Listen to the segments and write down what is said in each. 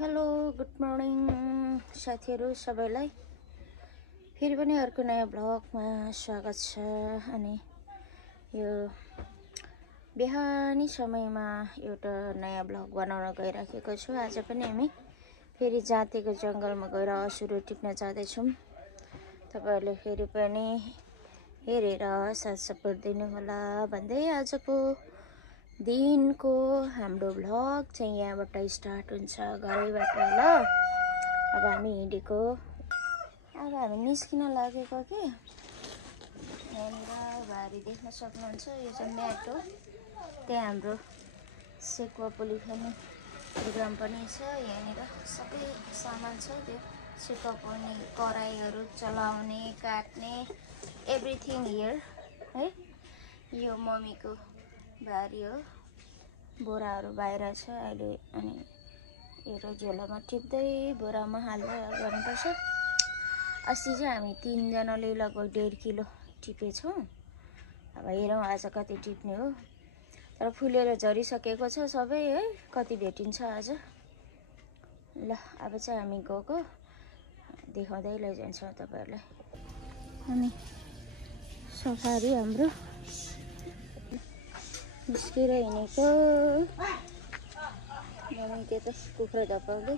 Hello good morning साथीहरु सबैलाई फेरि पनि अर्को नयाँ ब्लगमा स्वागत छ। अनि यो बिहानी समयमा एउटा नयाँ ब्लग बनाउन गइराखेको छु। आज पनि हामी फेरि जातिको जंगलमा गएर असुरो टिप्न जाँदै छौं। तपाईहरुले फेरि पनि हेरेर साथ सपोर्ट दिनु होला भन्दै आजको दिनको हाम्रो भ्लग चाहिँ यहाँबाट स्टार्ट हुन्छ, घरैबाट ल। अब हामी हिँडेको, अब हामी निस्किन लागेको के यहाँनिर भारी देख्न सक्नुहुन्छ। यो चाहिँ म्याट हो, त्यहाँ हाम्रो सेकुवा पुली खाने प्रोग्राम पनि छ। यहाँनिर सबै सामान छ, त्यो सेकुवा पुल्ने कराईहरू चलाउने काट्ने एभ्रिथिङ हियर है। यो मम्मीको भारी हो, बोराहरू बाहिर छ अहिले। अनि यो झोलामा टिप्दै बोरामा हाल्दै गर्नुपर्छ। अस्ति चाहिँ हामी 3 जनाले लगभग 1.5 किलो टिपेछौँ। अब हेरौँ आज कति टिप्ने हो। तर फुलेर झरिसकेको छ सबै है, कति भेटिन्छ आज। ल अब चाहिँ हामी गएको देखाउँदै लैजान्छौँ तपाईहरुलाई। अनि सफारी हाम्रो निस्केर हिँडेको। मम्मी त्यता कुखुरा धपाउँदै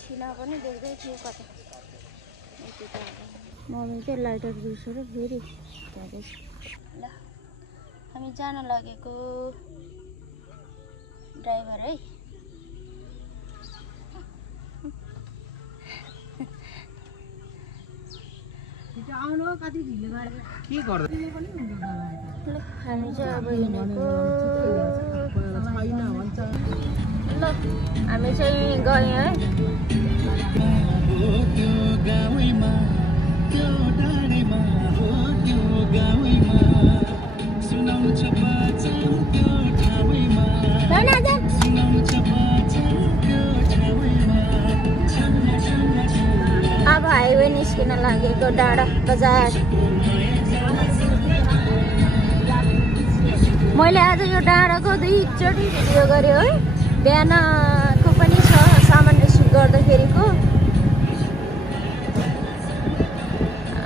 छिना पनि देख्दै थियो कता। मम्मी चाहिँ लाइटर बिर्सेर फेरि जाँदैछ। ल हामी जान लागेको ड्राइभर है। हामी चाहिँ अब हिँडेको। ल हामी चाहिँ गयौँ है। अब हाइवे निस्किन लागेको डाँडा बजार। मैले आज यो डाँडाको 2 चोटि भिडियो गरेँ है। बिहानको पनि छ सामान रिसिभ गर्दाखेरिको।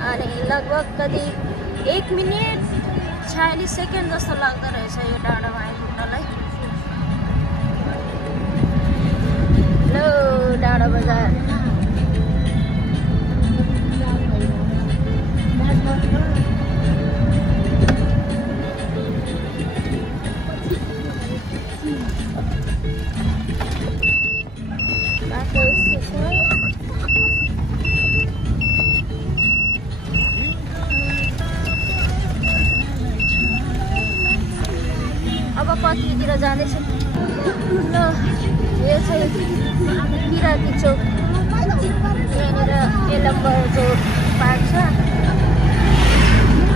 अनि लगभग कति 1 मिनेट 46 सेकेन्ड जस्तो लाग्दो रहेछ यो डाँडामा आइपुग्नलाई। लो डाँडा बजार। अब पत्रीतिर जाँदैछ। ल यो चाहिँ किराती चौक। यहाँनिर एलम्बरको पार्क छ।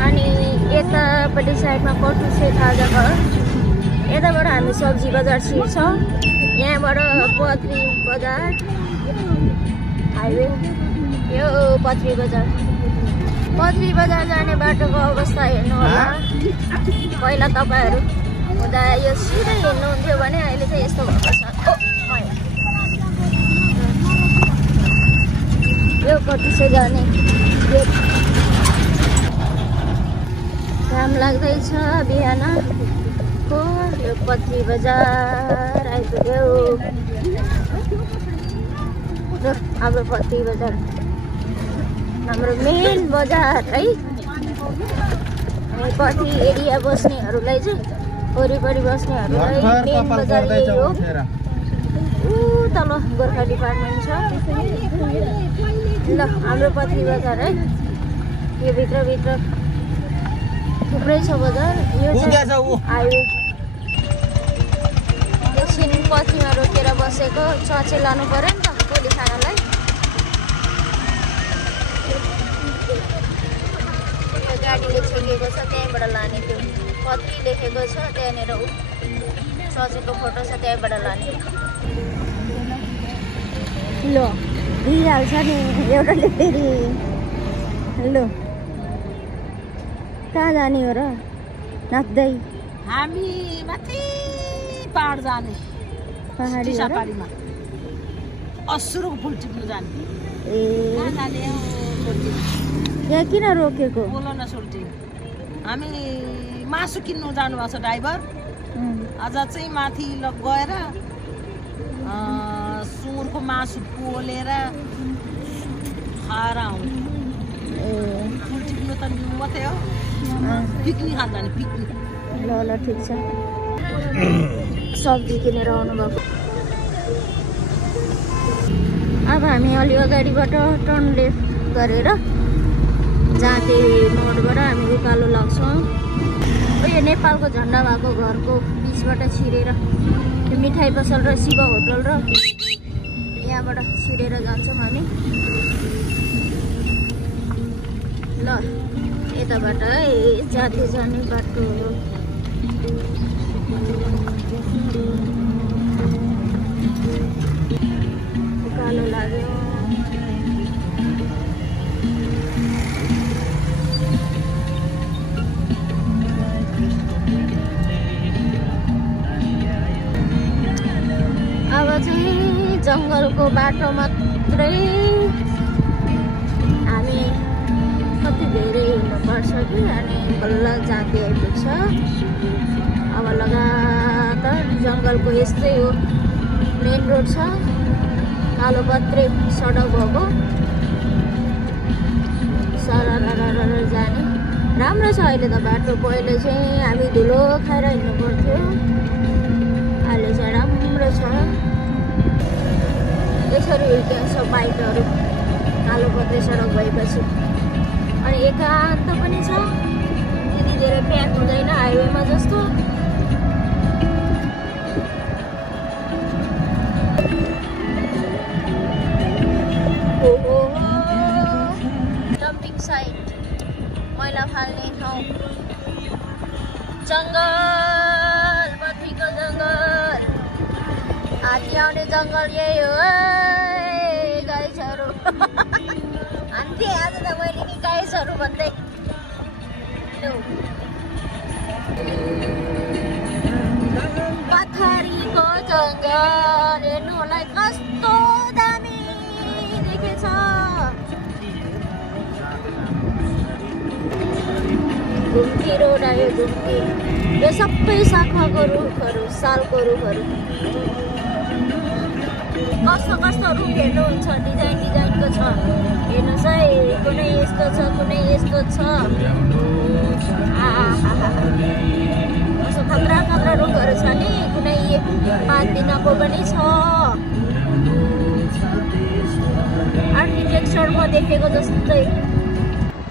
अनि यतापट्टि साइडमा पटुसे खाजा घर। यताबाट हामी सब्जी बजार छिर्छौँ। यहाँबाट पत्री बजार हाइवे। यो पत्री बजार जाने बाटोको अवस्था हेर्नु होला। पहिला तपाईहरु हुँदा यो सिधै हिँड्नुहुन्थ्यो भने अहिले चाहिँ यस्तो भएको छ। यो पटुसे जाने गेट। काम लाग्दैछ बिहानको। यो पत्री बजार आइपुग्यो। हाम्रो पत्री बजार हाम्रो मेन बजार है। पत्री एरिया बस्नेहरूलाई चाहिँ, वरिपरि बस्नेहरूलाई मेन बजार यही हो। तल गोर्खा डिपार्टमेन्ट छ। ल हाम्रो पत्री बजार है। यो भित्र थुप्रै छ बजार। यो हाइवे एकछिन पत्रीमा रोकेर बसेको। चचे लानु पर्यो नि त गोली खानलाई। यो गाडीले छेकेको छ, त्यहीँबाट लाने। त्यो पत्री लेखेको छ त्यहाँनिर, चचेको फोटो छ, त्यहीँबाट लाने। ल दिइहाल्छ नि एउटाले फेरि। ल कहाँ जाने हो र नाच्दै? हामी माथि पहाड जाने पहाडी टिसापारीमा असुरको फुल टिप्नु जाने ए यहाँ किन रोकेको बोल न सोल्टी हामी मासु किन्नु जानुभएको छ ड्राइभर आज चाहिँ माथि गएर सुँगुरको मासु पोलेर खाएर आउनु फुल टिप्नु त मात्रै हो पिकनिक खान जाने पिकनिक ल ल ठिक छ सब्जी किनेर आउनुभएको अब हामी अलि अगाडिबाट टर्न लेफ्ट गरेर जाँते मोडबाट हामी उकालो लाग्छौँ यो नेपालको झन्डा भएको घरको बिचबाट छिरेर त्यो मिठाई पसल र शिव होटल र यहाँबाट छिरेर जान्छौँ हामी ल यताबाट जाँदै जाने बाटो हो उकालो लाग्यो अब चाहिँ जङ्गलको बाटो मात्रै हामी कति धेरै हिँड्नुपर्छ कि अनि बल्ल जाँदै आइपुग्छ अब लगातार जङ्गलको यस्तै हो मेन रोड छ कालोपत्रे सडक भएको सरर जाने राम्रो छ अहिले त बाटो पहिले चाहिँ हामी धुलो खाएर हिँड्नु पर्थ्यो अहिले चाहिँ राम्रो छ यसरी हिँड्छ बाइकहरू कालोपत्रे सडक भएपछि अनि एकान्त पनि छ त्यति धेरै प्याक हुँदैन हाइवेमा जस्तो डम्पिङ साइट मैला फाल्ने ठाउँ जङ्गल बत्तीको जङ्गल हात्ती आउने जङ्गल यही हो गाइसहरू हान्थे आज त मैले नि गाइसहरू भन्दै पथरीको जङ्गल हेर्नु होला कस्तो दामी देखेछ घुम्ती रोड आयो घुम्ती यो सबै साखरको रुखहरू सालको रुखहरू कस्तो कस्तो रुख हेर्नुहुन्छ डिजाइनको छ हेर्नुहोस् है कुनै यस्तो छ कुनै यस्तो छ कस्तो खतरा खतरा रुखहरू छ नि कुनै 5 दिनको पनि छ आर्किटेक्चरमा देखेको जस्तै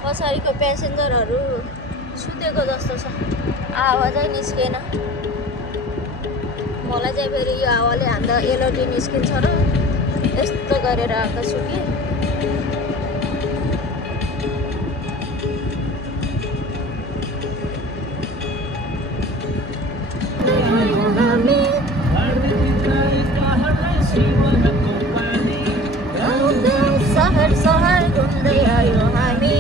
पछाडिको प्यासेन्जरहरू सुतेको जस्तो छ आवाजै निस्केन मलाई चाहिँ फेरि यो हावाले हान्दा एलर्जी निस्किन्छ र यस्तो गरेर आएको छु कि सहर घुम्दै आयो हामी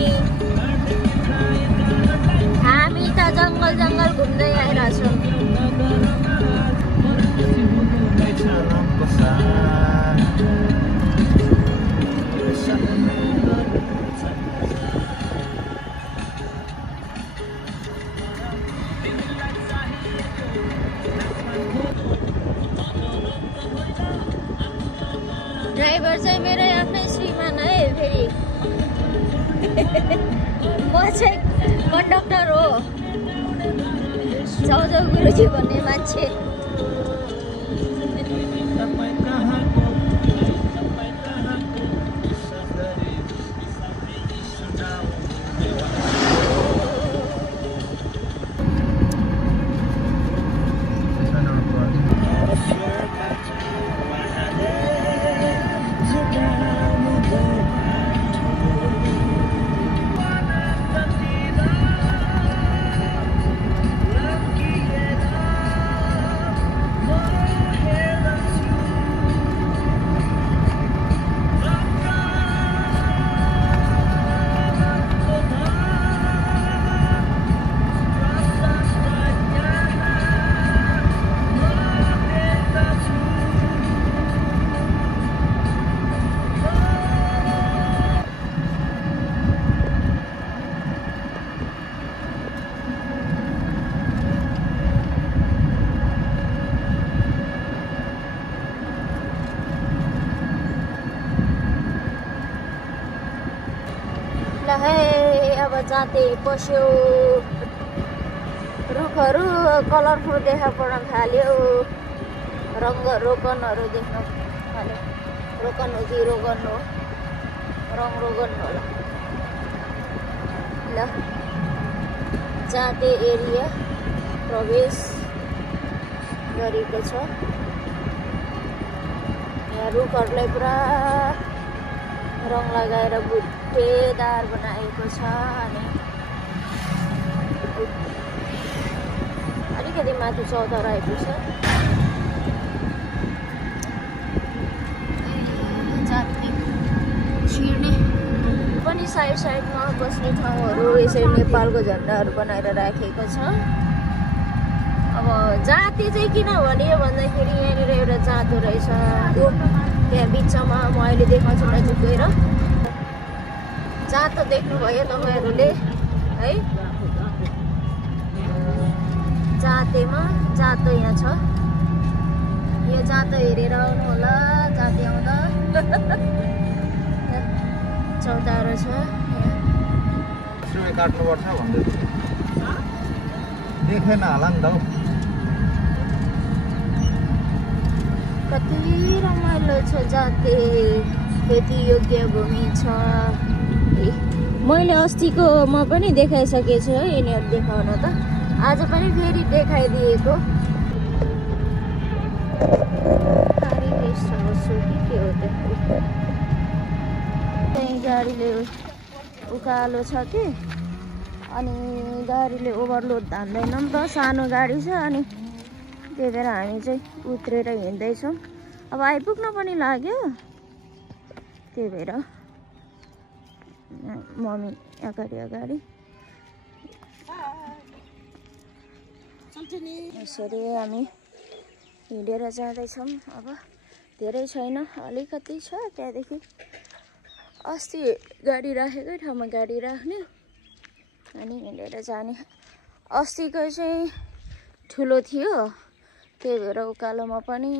त जङ्गल घुम्दै आइरहेछौँ ड्राइभर चाहिँ मेरो आफ्नै श्रीमान है फेरि म चाहिँ कन्डक्टर हो जाउ गुरुजी भन्ने मान्छे जाँदै पस्यो रुखहरू कलरफुल देखा पर्न थाल्यो रङ्ग रोगनहरू देख्न थाल्यो रोगन हो कि रोगन हो रङ रोगन होला ल जाँदै एरिया प्रवेश गरेको छ यहाँ रुखहरूलाई पुरा रङ लगाएर बुट्टेदार बनाएको छ अनि अलिकति माथि चौतारा आइपुग्छ छिर्ने पनि साइड साइडमा बस्ने ठाउँहरू यसरी नेपालको झन्डाहरू बनाएर राखेको छ अब जाति चाहिँ किन भन्यो भन्दाखेरि यहाँनिर एउटा जातो रहेछ त्यहाँ बिचमा म अहिले देखाउँछु नजिक गएर जातो देख्नुभयो तपाईँहरूले है जातेमा जातो यहाँ छ यो जातो हेरेर आउनु होला जाति आउँदा चौतारो छ काट्नुपर्छ भन्दै देखेन होला नि त कति रमाइलो छ जाते खेती योग्य भूमि छ मैले अस्तिकोमा पनि देखाइसकेको छु है यिनीहरू देखाउन त आज पनि फेरि देखाइदिएको के हो त्यही गाडीले उकालो छ कि अनि गाडीले ओभरलोड धान्दैन नि त सानो गाडी छ अनि त्यही भएर हामी चाहिँ उत्रेर हिँड्दैछौँ अब आइपुग्न पनि लाग्यो त्यही भएर मम्मी अगाडि अगाडि यसरी हामी हिँडेर जाँदैछौँ अब धेरै छैन अलिकति छ त्यहाँदेखि अस्ति गाडी राखेकै ठाउँमा गाडी राख्ने अनि हिँडेर जाने अस्तिको चाहिँ ठुलो थियो त्यही भएर उकालोमा पनि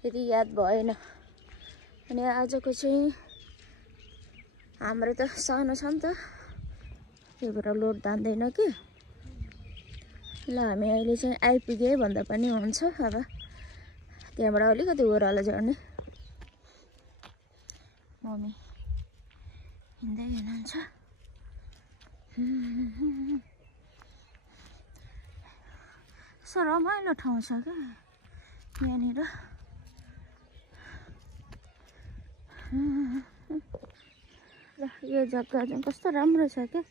त्यति याद भएन अनि आजको चाहिँ हाम्रो त सानो छ नि त त्यही भएर लोड धान्दैन कि ल हामी अहिले चाहिँ आइपुगे भन्दा पनि हुन्छ अब त्यहाँबाट अलिकति ओह्रालो झर्ने मम्मी हिँड्दै हुनुहुन्छ कस्तो रमाइलो ठाउँ छ क्या यहाँनिर र यो जग्गा चाहिँ कस्तो राम्रो छ क्या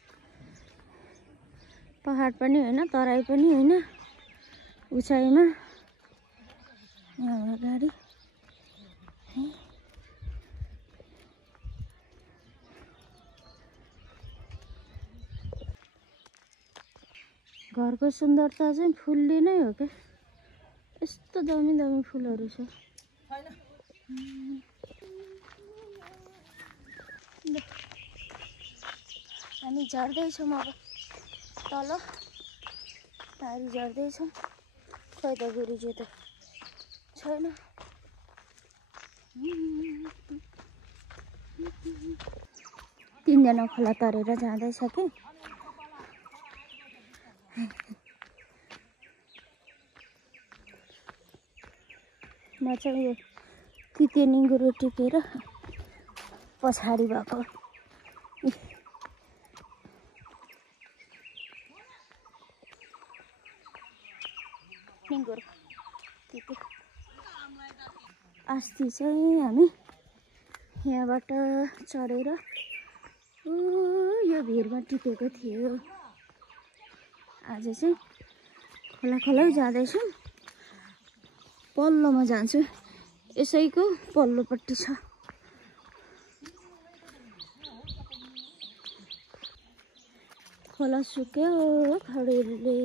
पहाड पनि होइन तराई पनि होइन उचाइमा यहाँ गाडी घरको सुन्दरता चाहिँ फुलले नै हो क्या यस्तो दामी दामी फुलहरू छ हामी झर्दैछौँ अब तल तारी झर्दैछौँ खोइ त गुरुजी त छैन तीनजना खोला तरेर जाँदैछ कि म चाहिँ यो तिते निङ्गुरो टिपेर पछाडि भएको निङ्गुरो तिते अस्ति चाहिँ हामी यहाँबाट चढेर यो भिरमा टिपेको थियो आज चाहिँ खोला खोलै जाँदैछौँ पल्लोमा जान्छु यसैको पल्लोपट्टि छ खोला सुक्यो खडेरीले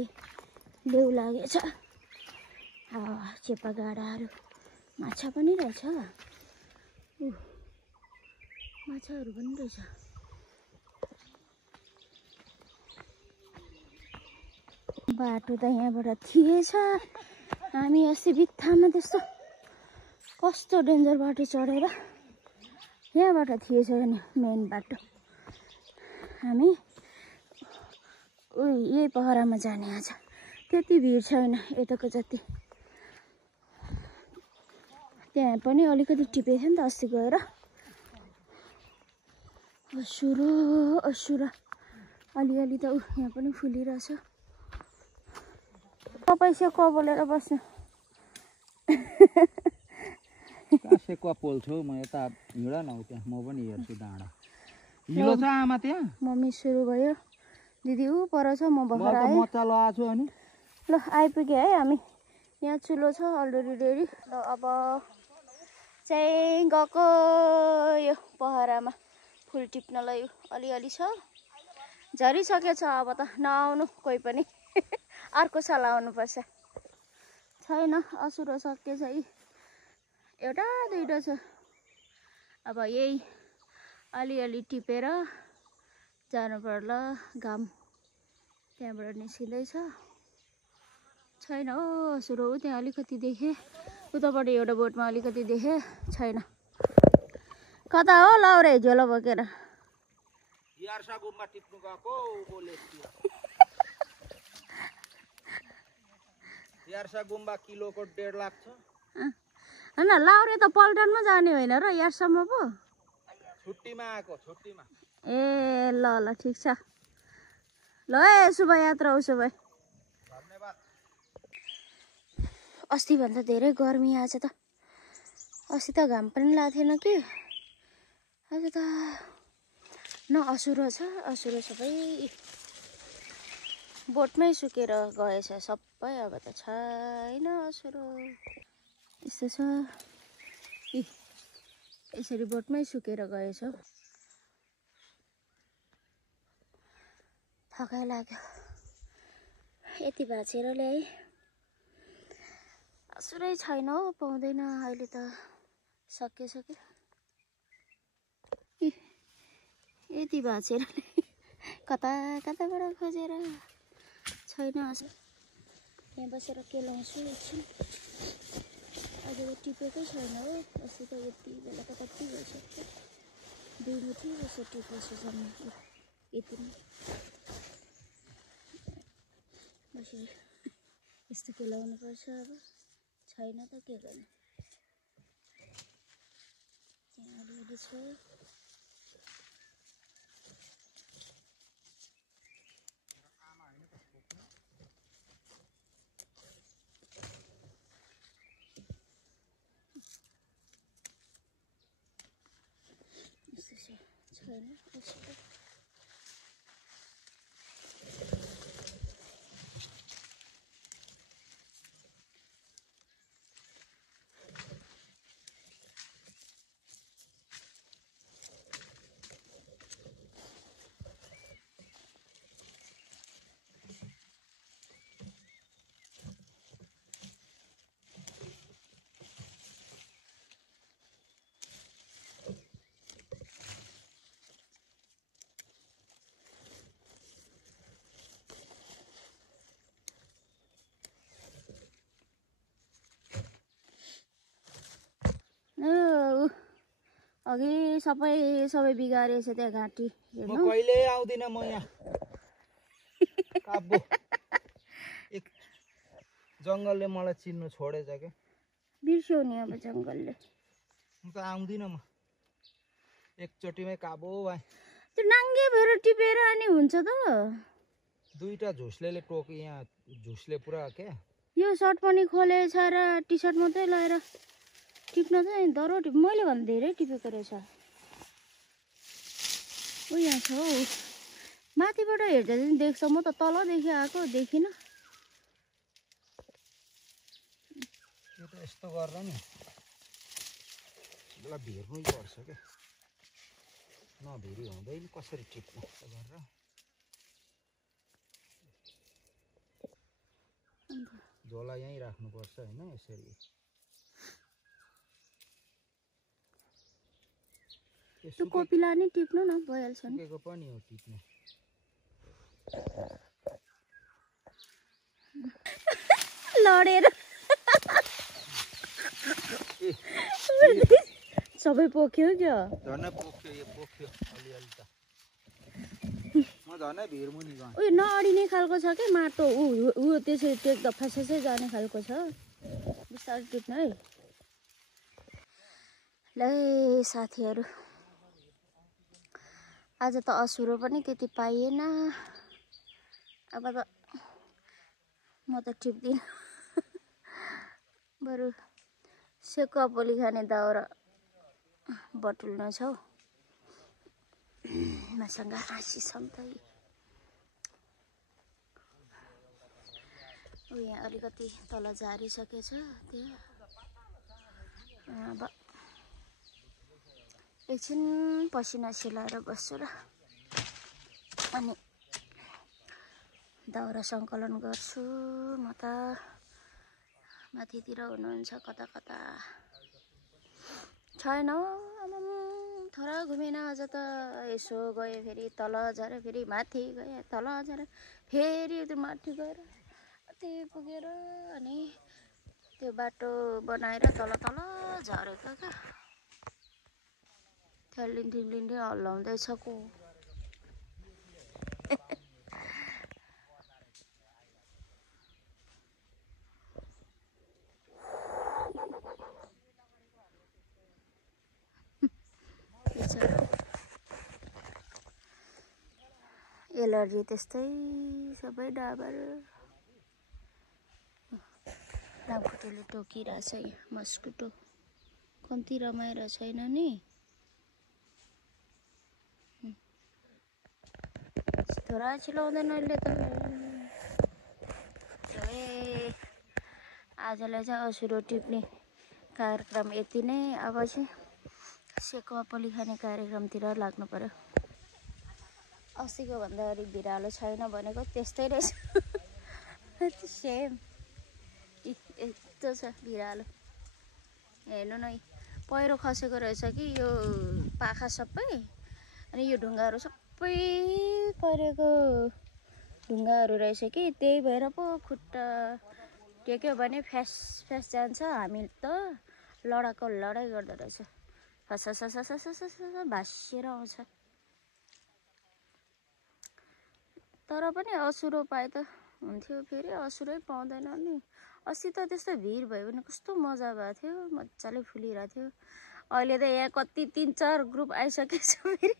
लेउ लागेछ चेपा गाडाहरू माछा पनि रहेछ माछाहरू पनि रहेछ बाटो त यहाँबाट थिएछ हामी अस्ति बित्थामा त्यस्तो कस्तो डेन्जर बाटो चढेर यहाँबाट थिएछ भने मेन बाटो हामी यही पहरामा जाने आज त्यति भिड छैन यताको जति त्यहाँ पनि अलिकति टिपेको थियो नि त अस्ति गएर असुरा अलिअलि त यहाँ पनि फुलिरहेछ तपाईँ सेकुवा बोलेर बस्नु सेकुवा पोल्छौ म यता हिँड न त्यहाँ म पनि हेर्छु डाँडा हिलो छ आमा त्यहाँ मम्मी सुरु भयो दिदी ऊ पर छ म भर्खर आएँ मचा लगाएको छु अनि ल आइपुग्यो है हामी यहाँ चुलो छ अलरेडी रेडी ल अब चाहिँ गएको यो पहरामा फुल टिप्नलाई अलिअलि छ झरिसकेछ अब त नआउनु कोही पनि अर्को साल आउनुपर्छ छैन असुरो सकिएछ है एउटा दुईटा छ अब यही अलिअलि टिपेर जानु पर्ला घाम त्यहाँबाट निस्किँदैछ छैन हो असुरो हो त्यहाँ अलिकति देखेँ उतापट्टि एउटा बोटमा अलिकति देखेँ छैन कता हो लाउरे झोलो बोकेर यार्सा गुम्बा टिप्नु गएको बोले यार्सा गुम्बा किलोको 1.5 लाख छ हैन लाउरे त पल्टनमा जाने होइन र यारसम्म पो छुट्टीमा आएको छुट्टीमा ए ल ल ठिक छ ल है शुभ यात्रा उसो भए धन्यवाद अस्तिभन्दा धेरै गर्मी आज त अस्ति त घाम पनि लाग्थेन कि आज त न असुरो छ सबै बोटमै सुकेर गएछ सबै अब त छैन असुरो यस्तो छ यसरी बोटमै सुकेर गएछ थकाइ लाग्यो यति भाँचेर ल्याएँ असुरै छैन हौ पाउँदैन अहिले त सके यति भाँचेर कता कताबाट खोजेर छैन असर यहाँ बसेर के लाउँछु एकछिन अझ त टिपेकै छैन हो अस्ति त यति बेला त कति भइसक्यो 2 मुठी जस्तो टिपेछु जम्मा यति नै बसेर यस्तो के लाउनु पर्छ अब छैन त के गर्ने त्यहाँ अलिअलि छ छैन अघि सबै बिगारेछ त्यहाँ घाँटी म कहिले आउँदिन म यहाँ काबो एक जंगलले मलाई चिन्नु छोडेछ के बिर्स्यो नि अब जंगलले म त आउँदिन म एकचोटीमै काबो भए त्यो नाङ्गे भएर टिपेर अनि हुन्छ त दुईटा झुसलेले टोक यहाँ झुसले पुरा के यो सर्ट पनि खोलेछ र टी सर्ट मात्रै लगाएर टिप्न चाहिँ डह्रो टिप मैले भन्दा धेरै टिपेको रहेछ ऊ यहाँ छ हौ माथिबाट हेर्दा चाहिँ देख्छ म त तलदेखि आएको देखिनँ यो त यस्तो गरेर नि यसलाई भेर्नै पर्छ क्या नभेरी हुँदैन कसरी टिप्नु गरेर झोला यहीँ राख्नुपर्छ होइन यसरी त्यो कोपिला नि टिप्नु न भइहाल्छ नि सुकेको पनि हो टिप्नु लडेर सबै पोख्यो क्या झन् पोख्यो यो पोख्यो अलिअलि त म झनै भिर मुनि गएँ उयो नअडिने खालको छ क्या माटो ऊ त्यसरी टेक्दा फाँसै जाने खालको छ बिस्तारै टिप्नु है ल साथीहरू आज त असुरो पनि त्यति पाइएन अब त म त टिप्दिनँ बरु सेकुवा पोली खाने दाउरा बटुल्न छ हौ मसँग हाँसी सम्तै ऊ यहाँ अलिकति तल झारिसकेछ त्यहाँ अब एकछिन पसिना सिलाएर बस्छु र अनि दाउरा सङ्कलन गर्छु म त माथितिर हुनुहुन्छ कता कता छैन थोडा घुमेन आज त यसो गएँ फेरि तल झरेँ फेरि माथि गएँ तल झरेँ फेरि त्यो माथि गएर त्यही पुगेर अनि त्यो बाटो बनाएर तल तल झरेको क्या ठ्यालिन्ठिलिन्ठी हल्लाउँदैछ को एलर्जी त्यस्तै सबै डाबर लामखुट्टेले टोकिरहेछ यहाँ मस्किटो कम्ती रमाएर छैन नि थोडा चिलाउँदैन अहिले त आजलाई चाहिँ असुरो टिप्ने कार्यक्रम यति नै अब चाहिँ सेकुवा पोली खाने कार्यक्रमतिर लाग्नु पर्यो अस्तिको भन्दा अलिक भिरालो छैन भनेको त्यस्तै रहेछ सेम यस्तो छ भिरालो हेर्नु न पहिरो खसेको रहेछ कि यो पाखा सबै अनि यो ढुङ्गाहरू सबै परेको ढुङ्गाहरू रहेछ कि त्यही भएर पो खुट्टा टेक्यो भने फ्यास फ्यास जान्छ हामी त लडाको लडाइ गर्दो रहेछ फसास भाँसिएर आउँछ तर पनि असुरो पाए त हुन्थ्यो फेरि असुरै पाउँदैन नि अस्ति त त्यस्तो भिड भयो भने कस्तो मजा भएको थियो मजाले फुलिरहेको थियो अहिले त यहाँ कति 3-4 ग्रुप आइसकेछ फेरि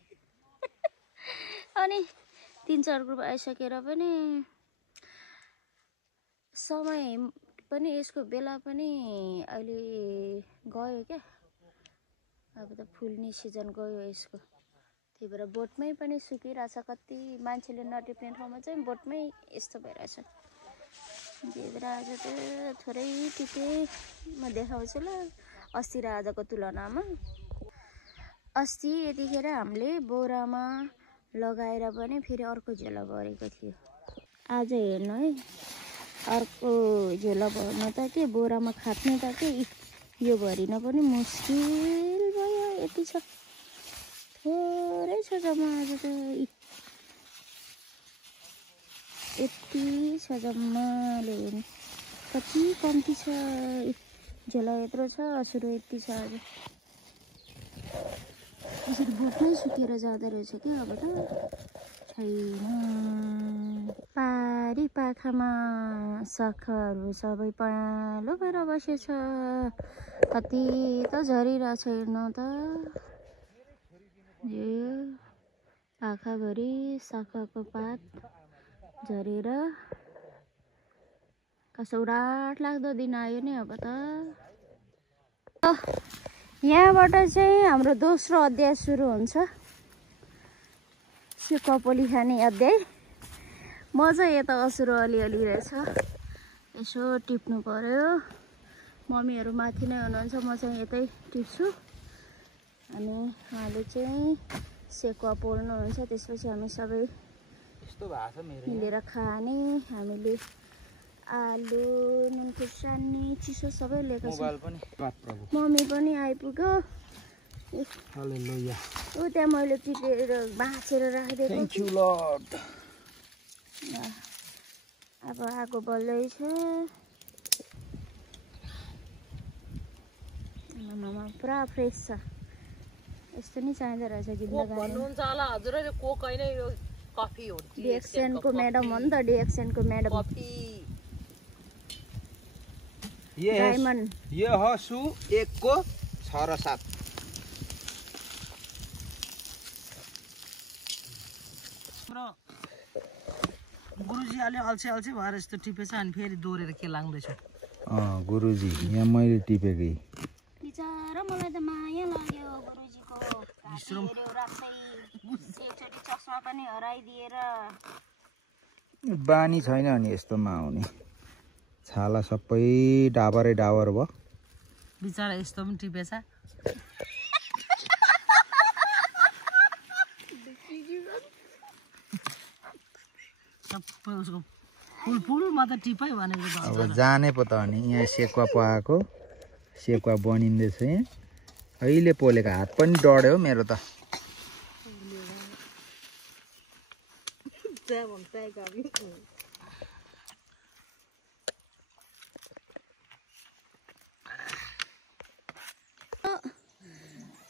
अनि 3-4 ग्रुप आइसकेर पनि समय पनि यसको बेला पनि अहिले गयो क्या अब त फुल्ने सिजन गयो यसको त्यही भएर बोटमै पनि सुकिरहेछ कति मान्छेले नटिप्ने ठाउँमा चाहिँ बोटमै यस्तो भइरहेछ त्यही भएर आज त थोरै टिपेँ म देखाउँछु ल अस्ति र आजको तुलनामा अस्ति यतिखेर हामीले बोरामा लगाएर पनि फेरि अर्को झोला भरेको थियो आज हेर्नु है अर्को झोला भर्न त के बोरामा खाट्नु त के यो भरिन पनि मुस्किल भयो यति छ थोरै छ जम्मा आज त यति छ जम्माले हेर्नु कति कम्ती छ झोला यत्रो छ असुरो यति छ आज यसरी बोटमै सुकेर जाँदो रहेछ कि अब त छैन पारी पाखामा शाखाहरू सबै पहेँलो भएर बसेछ कति त झरिरहेछ हेर्नु त यो आँखाभरि शाखाको पात झरेर कस्तो उराट लाग्दो दिन आयो नि अब त यहाँबाट चाहिँ हाम्रो दोस्रो अध्याय सुरु हुन्छ सेकुवा पोली खाने अध्याय म चाहिँ यता असुरो अलिअलि रहेछ यसो टिप्नु पर्यो मम्मीहरू माथि नै हुनुहुन्छ म चाहिँ यतै टिप्छु अनि उहाँले चाहिँ सेकुवा पोल्नुहुन्छ त्यसपछि हामी सबै मिलेर खाने हामीले आलु नुन खुर्सानी चिसो सबै लिएको छ मम्मी पनि आइपुग्यो ऊ त्यहाँ मैले टिपेर बाँचेर राखिदिएको अब आगो बल्दैछ पुरा फ्रेस छ यस्तो नि चाहिँदो रहेछ गीत लगाउनु भन्नुहुन्छ होला हजुर यो कोक होइन यो कफी हो डिएक्सन को मैडम हो नि त डिएक्सन को मैडम कफी डायमन्ड ये हो सु 1 को 6 र 7 गुरुजी अलि अल्छे अल्छे भएर यस्तो टिपेछ अनि फेरि दोरेर के लाग्दैछ गुरुजी यहाँ मैले टिपेकै बिचारा मलाई त माया लाग्यो गुरुजीको राख्दै एकचोटि चस्मा पनि हराइदिएर बानी छैन अनि यस्तोमा आउने छाला सबै डाबरै डाबर भयो बिचारा यस्तो पनि टिपेछ सबै उसको फुलमा त टिपाइ भनेको अब जाने पो त अनि यहाँ सेकुवा पकाएको सेकुवा बनिँदैछ यहाँ अहिले पोलेको हात पनि डढ्यो मेरो त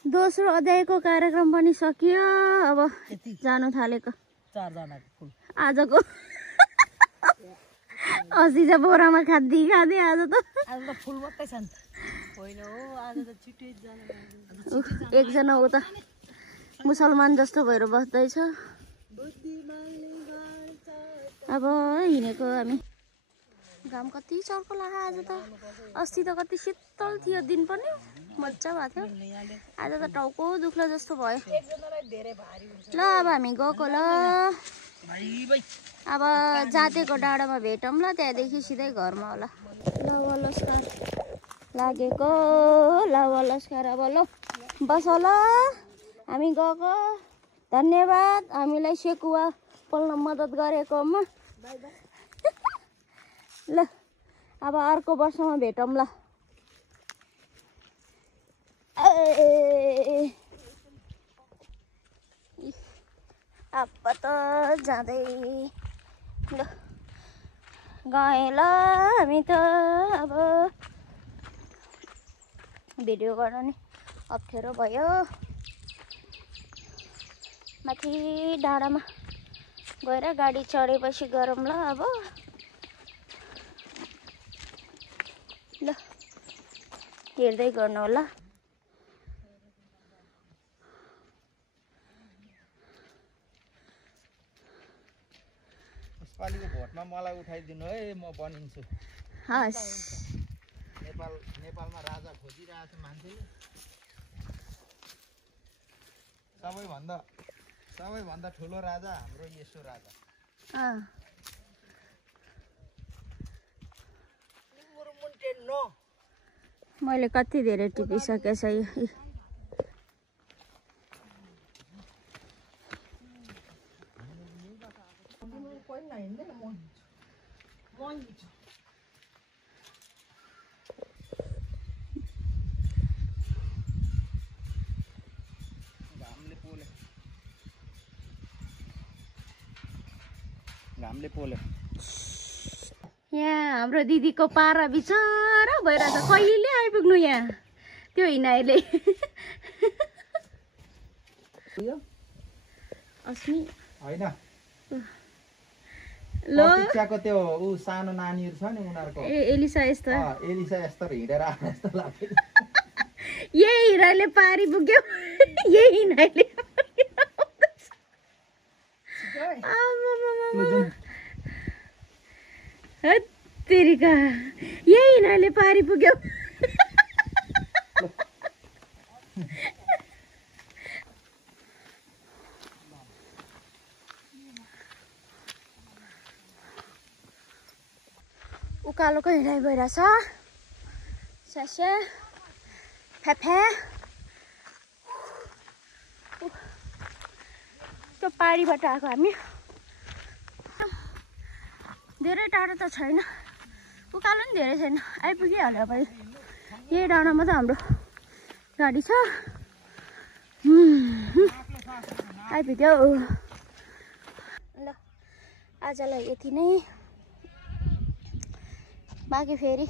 दोस्रो अध्यायको कार्यक्रम पनि सकियो अब जानु थालेको 4 जनाको फुल आजको अस्ति चाहिँ बोरामा खाँदी खाँदै आज त फुल मात्रै छ नि होइन हो आज त छिटै जानु एकजना उता मुसलमान जस्तो भएर बस्दैछ अब हिँडेको हामी घाम कति चर्को लाग्यो आज त अस्ति त कति शीतल थियो दिन पनि मजा भएको थियो आज त टाउको दुख्ला जस्तो भयो ल अब हामी गएको ल अब जातेको डाँडामा भेटौँ ल त्यहाँदेखि सिधै घरमा होला ल वलस्कार लागेको ल वलस्कार अब ल बस ल हामी गएको धन्यवाद हामीलाई सेकुवा पोल्न मद्दत गरेकोमा ल अब अर्को वर्षमा भेटौँ ल अब त जाँदै ल गएँ ल हामी त अब भिडियो गर्न नि अप्ठ्यारो भयो माथि डाँडामा गएर गाडी चढेपछि गरौँ ल अब ल हेर्दै गर्नु होला यसपालिको भोटमा मलाई उठाइदिनु है म बनिन्छु हस् नेपालमा राजा खोजिरहेको छ मान्छेले सबैभन्दा ठुलो राजा हाम्रो यसो राजा मैले कति धेरै टिपिसकेछ यो घामले पोल्यो यहाँ हाम्रो दिदीको पारा बिचरा भइरहेछ कहिले आइपुग्नु यहाँ त्यो हिँडाइले अस्मि होइन लो प्रतीक्षाको त्यो ऊ सानो नानीहरू छ नि उनीहरूको एलिसा यस्तो एलिसा यस्तो हिँडेर आएको जस्तो लाग्यो यही हिँडाइले पारी पुग्यो यही हिँडाइले तेरिका यही हिँडाइले पारी पुग्यो उकालोको हिँडाइ गइरहेछ स्यास्या फ्याफ्या त्यो पारीबाट आएको हामी धेरै टाढो त छैन उकालो पनि धेरै छैन आइपुगिहाल्यो अब यही डाँडामा त हाम्रो गाडी छ आइपुग्यो ल आजलाई यति नै बाँकी फेरि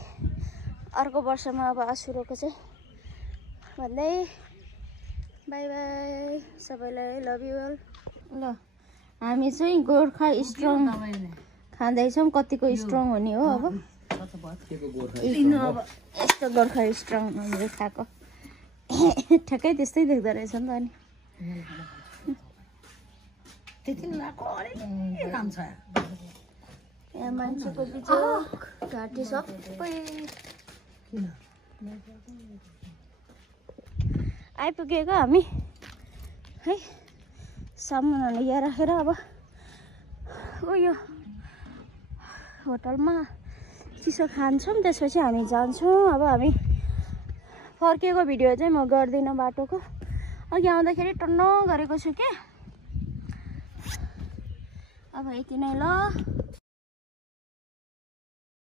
अर्को वर्षमा अब आसुरोको चाहिँ भन्दै बाई बाई सबैलाई लभ यु अल ल हामी चाहिँ गोर्खा स्ट्रङ खाँदैछौँ कतिको स्ट्रङ हुने हो अब अब यस्तो गोर्खा स्ट्रङ हामीले खाएको ठ्याक्कै त्यस्तै देख्दो रहेछ नि त अनि त्यति नलाको अरे काम छ यहाँ मान्छेको बिचक घाँटी सबै आइपुगेको हामी है सामानहरू यहाँ राखेर अब उयो होटलमा चिसो खान्छौँ त्यसपछि हामी जान्छौँ। अब हामी फर्केको भिडियो चाहिँ म गर्दिनँ बाटोको अघि आउँदाखेरि टन्न गरेको छु के अब यति नै ल।